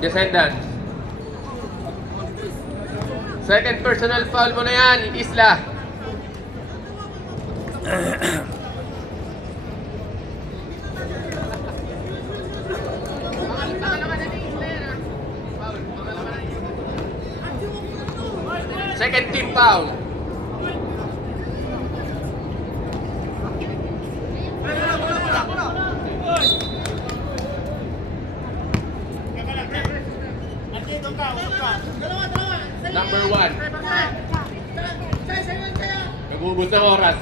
Descendants. Second personal foul mo na yan, Isla. Second team foul. Number 1. Nagubos ng oras.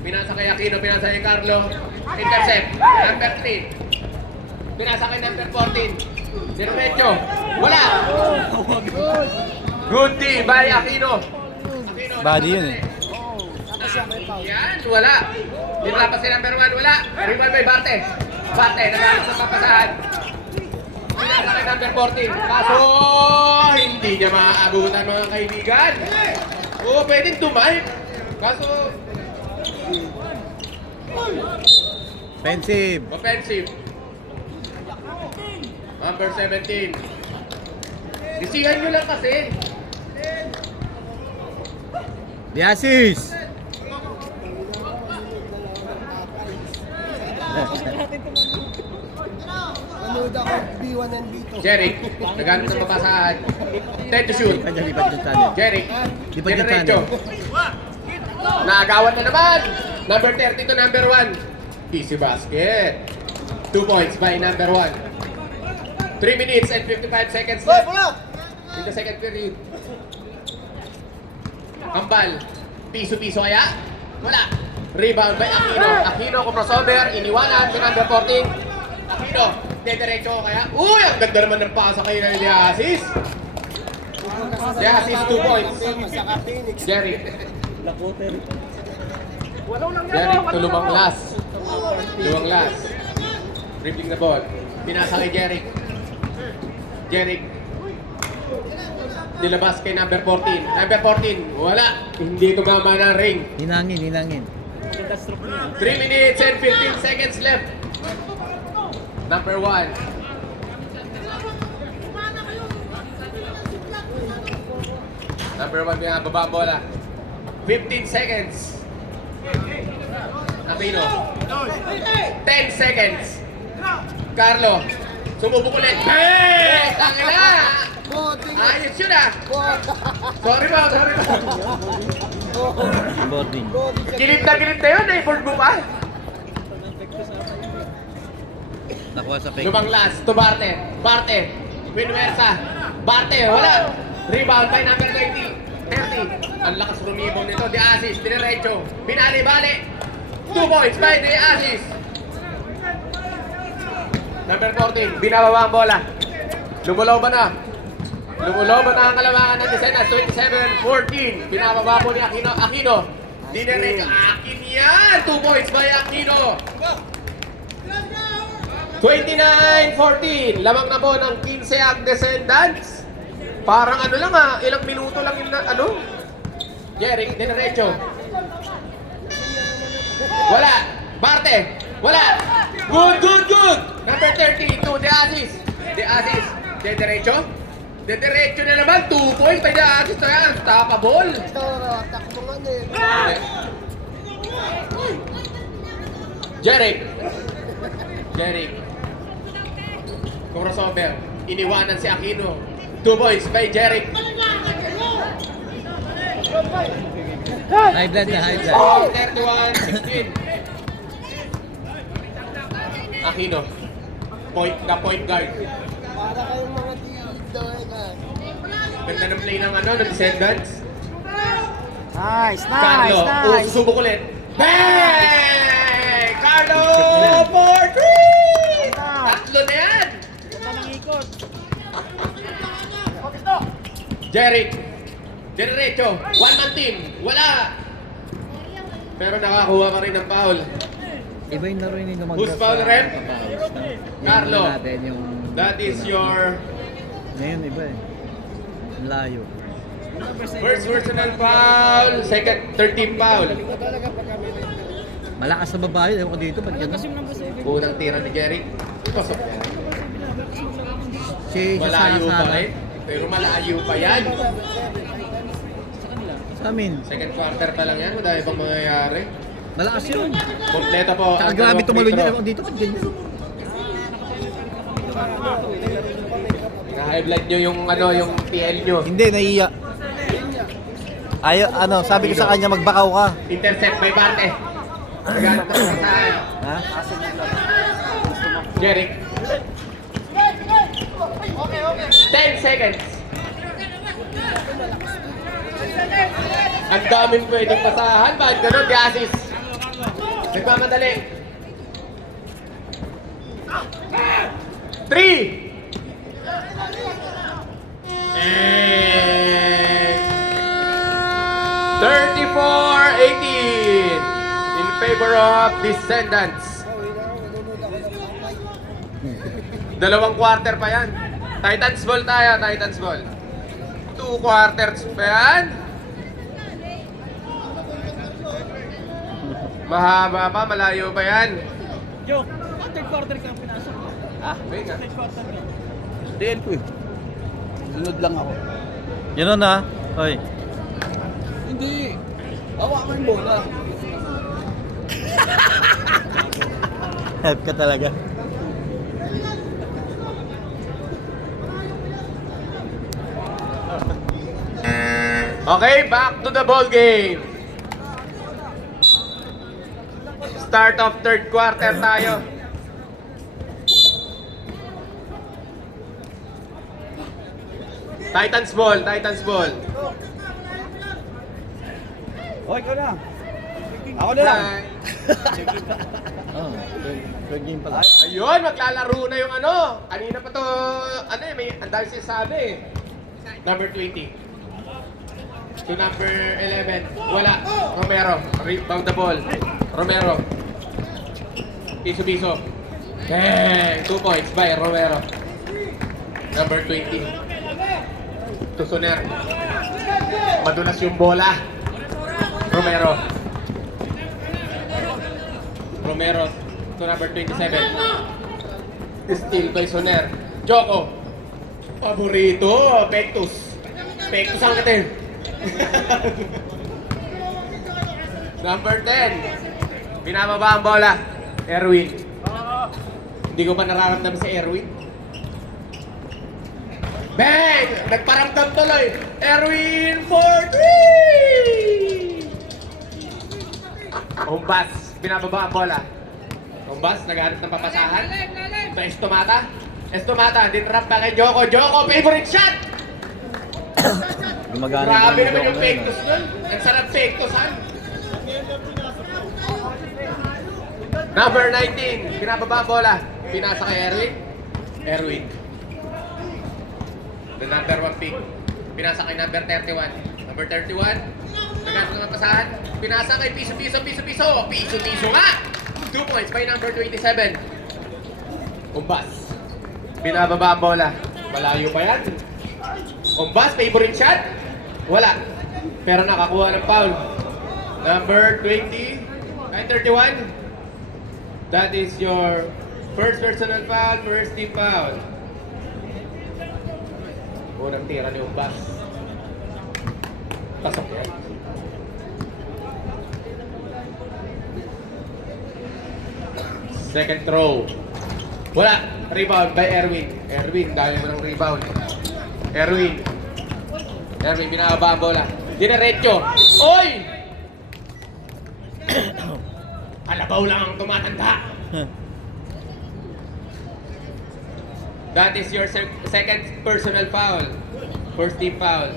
Pinasa kay Aquino, pinasa kay Carlo. Intercept. Number 3. Pinasa kay number 14. Diretso. Wala. Good D by Aquino. Body yun eh. Yan, wala. Dinlapas si number 1, wala. Rebound by Barte. Barte, nagalit sa papasahan. Pinasa kay number 14. Kaso, hindi niya maaabutan mga kaibigan. Oo, pwedeng tumal. Kaso, Offensive. offensive. Number 17. Isihan nyo lang kasi. The assist. Manood ako B1 and B2. Jeric, nagamit ng papasahan. 10 to shoot. Lipat yung channel. Jeric, Lipat yung diretso. Naagawan na naman. Number 30 to number 1. Easy basket. 2 points by number 1. 3 minutes and 55 seconds left in the second period. Kambal. Piso-piso kaya? Wala. Rebound by Aquino. Aquino ko crossover. Iniwanan kay number 14. Aquino. Diretso kaya? Uy! Ang ganda naman ng pasa kayo ng Diasis. Diasis 2 points. Jerry. Jerry to lumang last. Lumang last. Dribbling the ball. Pinasa kay Jerry. Jerry. Nilabas kay number 14. Number 14. Wala. Hindi tumama ng ring. Hinangin. 3 minutes and 15 seconds left. Number 1. Number 1 binababa ang bola. 15 seconds. Aquino. 10 seconds. Carlo. Sumubok ulit. Hey! Tangina! Ayos yun ah! Sorry ba? Boarding. Gilid na yun eh. Board mo pa. Nakuha sa fake. Lumang last to Barte. Barte. Winwersa. Barte. Wala. Rebound by number 20. 30. Ang lakas rumibong nito. De Asis. Diretso. Binali-bali. 2 points by De Asis. Number 14. Binababa ang bola. Lumulaw ba na? Lumulaw ba na ang kalamangan ng Descendants? 27-14. Binababa po ni Aquino. Aquino. Diretso. Akin yan. 2 points by Aquino. 29-14. Lamang na po ng 15 ang Descendants. Parang ano lang ah, ilang minuto lang yung ano. Jeric, diretso. Wala. Barte. Wala. Good. Number 32, De Asis. De Asis. Diretso. Diretso na naman. 2 points by De Asis. Ayan, tapable. Takbo nga na eh. Jeric. Crossover. Iniwanan si Aquino. 2 points by Jeric. High blood na, high blood. 31-16. Aquino. Point guard. Para kayong mga tilig daw na. Ganda ng play ng ano, ng Descendants. Nice. Carlo, susubok ulit. Bang! Carlo for 3! Tatlo na yan! Jeric. Diretso. One-man team. Wala. Pero nakakuha ka rin ng foul. Iba yung laro yun yung Who's foul rin? Carlo. Natin yung... That is your Ngayon iba eh. Ang layo. first personal foul. Second, third team foul. Malakas na babae. Ewan ko dito. Ba't yun? Unang tira ni Jeric. Pasok. Si Malayo pa Sara. rin. Pero malayo pa yan. Sa amin. Second quarter pa lang yan. Madami pang mangyayari. Malakas yun. Kompleto po. Tsaka ang grabe dalawang tumuloy free niya. throw. Dito pa ganyan. Na-high blood nyo yung ano, yung PL nyo. Hindi, naiiya. Ayaw, sabi ko sa kanya magbakaw ka. Intercept by Barte. Naganap na sa Ha? Jeric. 10 seconds. Ang daming pwedeng pasahan. Bakit ganun? Di assist. Nagmamadali. 3. And 34-18 in favor of Descendants. Dalawang quarter pa yan. Titans ball tayo, Titans ball. 2 quarters pa yan. Mahaba pa, malayo pa yan. Joke, third quarter ka pinasok mo. Wait nga. Third quarter ka. DL ko eh. Sunod lang ako. Yun na. Hoy. Hindi. Hawakan mo bola. Help ka talaga. Okay, back to the ball game. Start of third quarter tayo. Titans ball, Titans ball. Okay, ikaw na. Ako na lang. Oh, third game pala. Ayun, maglalaro na yung ano. Kanina pa to, ano eh, may andal siya sabi eh. Number 20. To number 11. Wala. Romero. Rebound the ball. Romero. Piso-piso. Bang! 2 points by Romero. Number 20. To Soner. Madulas yung bola. Romero. Romero to number 27. Steal by Soner. Joko. Paborito. Pectus. Pectus ang katin. Number 10. Binababa ang bola. Erwin. Hindi ko pa nararamdaman si Erwin. Bang! Nagparamdam tuloy. Erwin for 3! Umbas. Binababa ang bola. Umbas. Naghanap ng papasahan. Ito Estomata. Estomata. Dinrap pa kay Joko. Joko. Favorite shot! Gumagana. Grabe naman yung pectus nun. Ang sarap pectusan. Number 19. Binababa ang bola. Pinasa kay Erwin. Erwin. The number 1 pick. Pinasa kay number 31. Number 31. Naghanap ng pasahan. Pinasa kay piso-piso. Piso-piso nga! 2 points by number 27. Umbas. Binababa ang bola. Malayo pa yan. Umbas, favorite shot? Wala. Pero nakakuha ng foul. Number 20. Ay, 31. That is your first personal foul, first team foul. Unang tira ni Umbas. Pasok yan. Second throw. Wala. Rebound by Erwin. Erwin, dahil mo ng rebound. Erwin. Erwin, binababa ang bola. Dinerecho. Oy! Kalabaw lang ang tumatanda. That is your second personal foul. First team foul.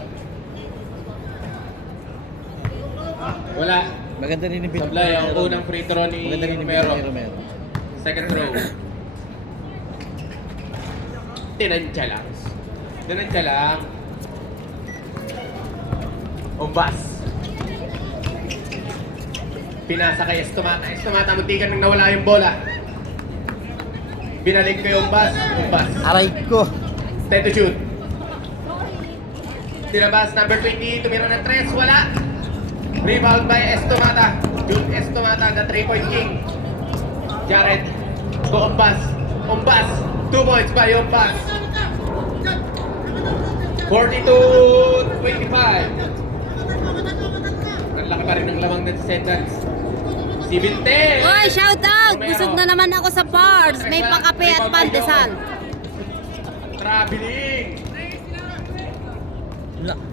Wala. Maganda rin yung Sablay ang unang free throw ni Maganda rin yung Romero. Romero. Second throw. Tinantya lang. Tinantya lang. Umbas. Pinasa kay Estomata. Estomata, muntikan nang nawala yung bola. Binalik kay Umbas. Umbas. Aray ko. Time to shoot. Tinabas, number 20. Tumira ng 3. Wala. Rebound by Estomata. Jude Estomata, the 3-point king. Jared. Go Umbas. Umbas. 2 points by Umbas. Ang laki pa rin ng lamang ng sentence. 17. Oy, shout out! Busog na naman ako sa parts. May pakape at pandesal. Traveling.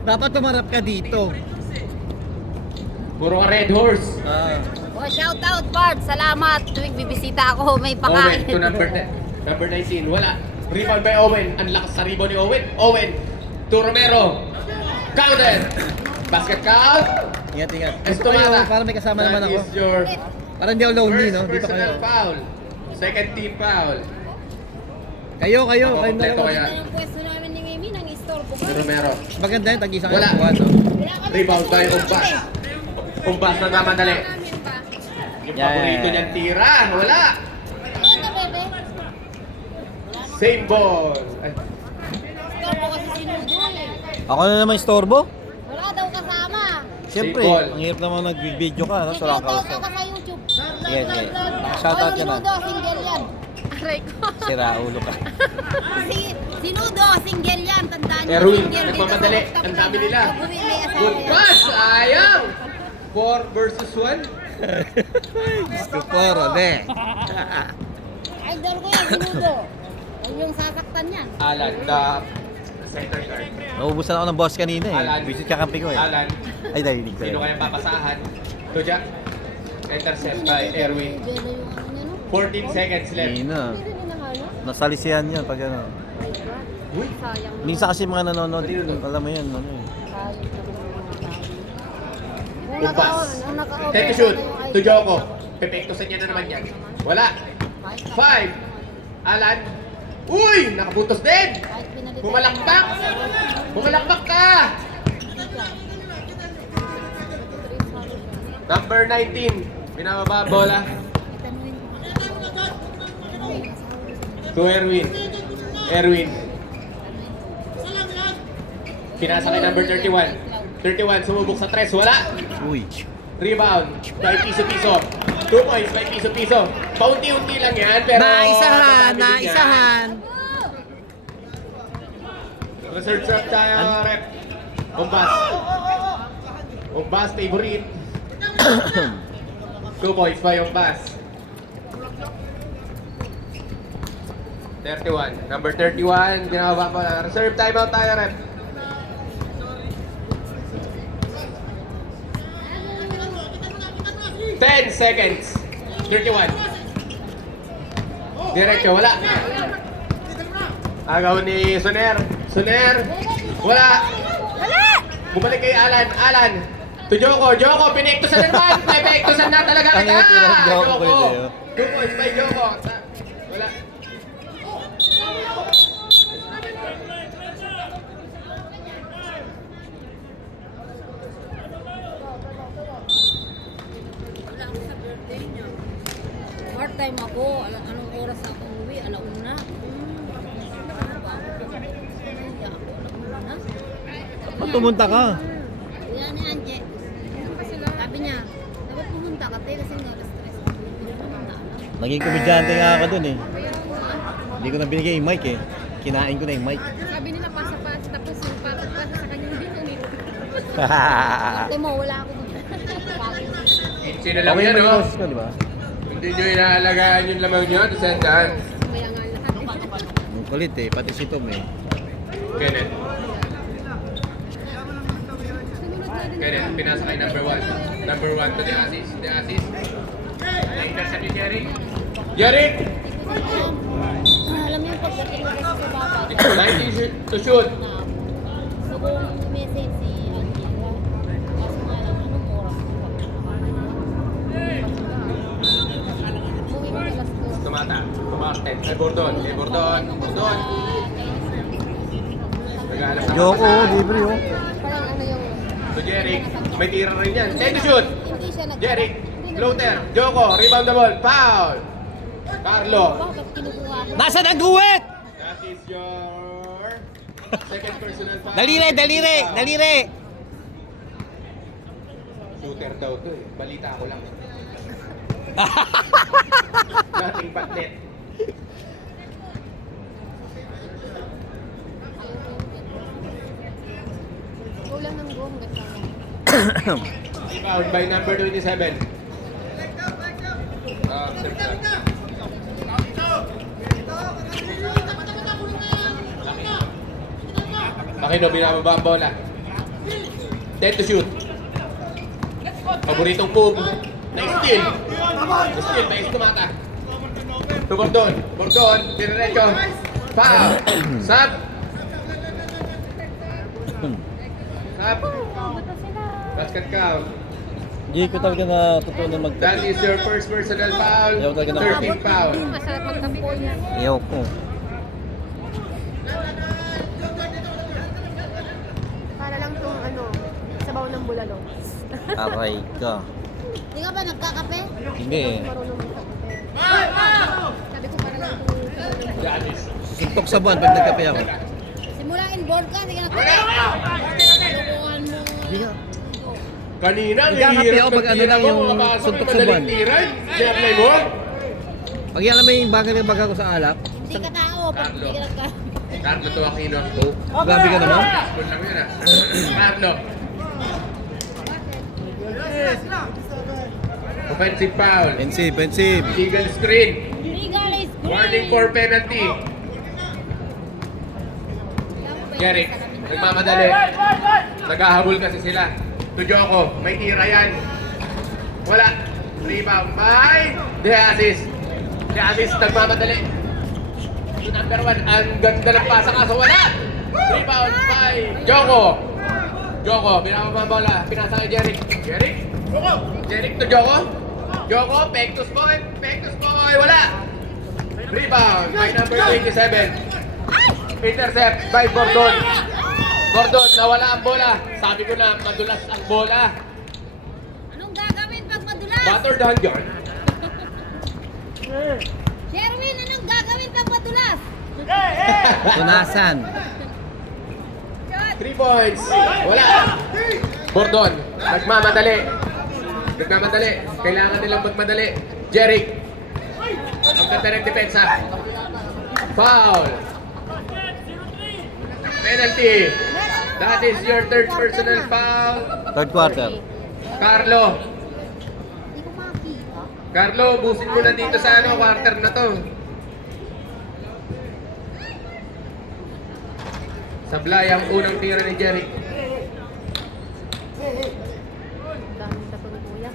Dapat tumarap ka dito. Puro ka red horse. Oh, shout out parts. Salamat. Tuwing bibisita ako, may Owen pakain. to number 19. Wala. Rebound by Owen. Ang lakas sa rebound ni Owen. Owen to Romero. Counted. Basket count. Ingat. Esto Gusto kayo, para may kasama naman ako. That is your Parang hindi ako lonely, first no? Dito personal kayo. foul. Second team foul. Kayo. Kayong Kompleto dalawa. kaya. Ang pwesto namin ni Mimi nang istorbo Si Romero. Maganda yun, tag-isang Wala. kayo no? Rebound by Umbas. Umbas na namadali. Yung Yeah. paborito niyang tira. Wala. Ano na, bebe? Same ball. Ay, Istorbo kasi sinudo eh. Ako na naman istorbo. Wala daw kasama. Siyempre, Ball. ang hirap naman nag-video ka, no? Sa Shout out Rakaw. ako sa YouTube. Yan. Shout out ka na. Sinudo, single yan. Aray ko. Sira ulo ka. Sinudo, single yan. Tandaan niyo. Erwin, single dito nagmamadali. sa rooftop Ang dami naman. nila. Pag-uwi, may asawa Good yan. pass. Sayang. 4 versus 1. Stupor, ode. Idol ko yan, sinudo. Huwag yung sasaktan yan. Alan, the center guard. Naubusan ako ng boss kanina Alan. eh. Visit kakampi ko eh. Alan, Ay, narinig ko sino yun. kaya papasahan? Tuja. Intercept by Erwin. Jelo yung ano niya, no? 14 seconds left. Hindi na. Hindi rin nahalo. Nasalisihan yan pag ano. Uy, Sayang. Minsan kasi mga nanonood, alam mo yun, ano eh. Umpas. Take to shoot. To Joko. Pepektosan niya na naman yan. Wala. 5. Alan. Uy! Nakabutos din! Bumalakpak! Bumalakpak ka! Number 19. Binababa ang bola. To Erwin. Erwin. Pinasa kay number 31. 31, sumubok sa tres. Wala. Uy. Rebound by piso-piso. 2 points by piso-piso. Paunti-unti lang yan, pero... Naisahan. Reserve serve tayo, rep. Umbas. Umbas, favorite. 2 points by Umbas. 31. Number 31, ginagawa pa. Reserve timeout tayo, rep. 10 seconds. 31. Diretso, wala. Agaw ni Soner. Soner. Wala. Wala! Bumalik kay Alan. Alan. To Joko. Joko, pinektosan na naman. Pinektosan na talaga kita. Ang ito ng Joko ko yun, eh. 2 points by Joko. Wala. Part time ako. Anong oras ako uwi? Alauna. Ba't pumunta ka? Yan ni Anje. Sabi niya, dapat pumunta ka tayo kasi nga stress ako. Hindi ko naman naalam. Naging komedyante nga ako dun eh. Hindi ko na binigay yung mic eh. Kinain ko na yung mic. Sabi nila pasa-pasa tapos yung pasa-pasa sa kanya hindi na nito. Ate mo, wala ako dun. Sino lang Okay yan, naman yung no? boss ko, di ba? Hindi nyo inaalagaan yung lamang nyo. Sendaan. Kaya nga lahat. Ang kulit eh, pati si Tom eh. Kenneth. Sumunod na din. Kenneth, pinasa kay number 1. Number 1 to the assist. The assist. Na-intercept ni Jeric. Jeric! Alam mo yung pagdating ko kasi sa baba. 90 to shoot. So kung message si Anje, kaso nga lang, anong oras ko? Uwi ko alas 2. Tumata. Tumarten. Kay Bordon. Kay Bordon. Bordon. Nag-aalap na. Joko, libre oh. Parang ano yung To Jeric. May tira rin yan. 10 to shoot. Hindi siya nag- Jeric. Floater. Joko. Rebound the ball. Foul. Carlo. Bakit kinukuha ko? Nasaan ang guwit? That is your second personal foul. Daliri! Shooter daw to eh. Balita ko lang. Nothing but net. Rebound by number 27. Makino, binababa ang bola. 10 to shoot. Paboritong pug. Na-steal. Na-steal, may istumata. To Bordon. Bordon, diretso. Foul. Sub. Sub. Basket count. Hindi ko talaga na totoo na That is your first personal foul. Ayaw talaga na 13 foul. Masarap magtampo niya. Ayaw ko. Para lang itong ano, sabaw ng bulalo. Aray ka. Di ka ba nagkakape? Hindi eh. Marunong magkape. Sabi ko para lang itong sabaw ng bulalo. Giannis. Suntok sa buwan pag nagkape ako. Simula inboard ka, hindi ka nagkape. Lukuhan mo. Hindi ka. Kanina, Nagkakape ako pag ano lang yung suntok sa buwan. Jeff Lemon. Pag yan naman yung bagay na baga ko sa alak, Hindi ka tao, pag hindi ka nagkape. Carlo to Aquino. Go. grabe ka naman. Doon lang yun ah. Carlo. Offensive foul. Pensive, pensive. Illegal screen. Regal is green. Warning for penalty. Jeric, nagmamadali. Naghahabol kasi sila. Tujoko, may tira yan. Wala. Rebound by Deasis. Deasis, nagmamadali. Number 1, ang ganda ng pasa kaso wala. Rebound by Joko. Joko, pinapabang bola. Pinasa kay Jeric. Jeric? Jeric to Joko. Joko, Pectus boy. Pectus boy, wala. Rebound by number 27. Intercept by Bordon. Bordon, nawala ang bola. Sabi ko na, madulas ang bola. Anong gagawin pag madulas? Butter down yun. Sherwin, anong gagawin pag madulas? Punasan. 3 points. Wala. Bordon, nagmamadali. Nagmamadali. Kailangan nilang magmadali. Jeric. Ang ganda ng depensa. Foul. Penalty. That is your third personal foul. Third quarter. Carlo. Hindi ko makakita. Carlo, busin mo na dito sa ano, quarter na to. Sablay ang unang tira ni Jeric. Daming tapo ni Kuya.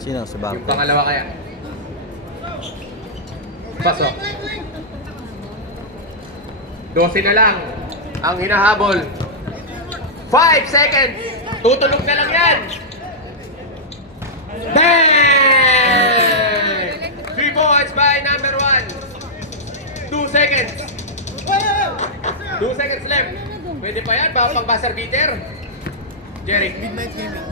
Sino sa Yung bangko? pangalawa kaya. Pasok. 12 na lang ang hinahabol. 5 seconds. Tutulog na lang yan. Bang! 3 points by number 1. 2 seconds. 2 seconds left. Pwede pa yan. Baka pang buzzer beater. Jeric. Midnight gaming.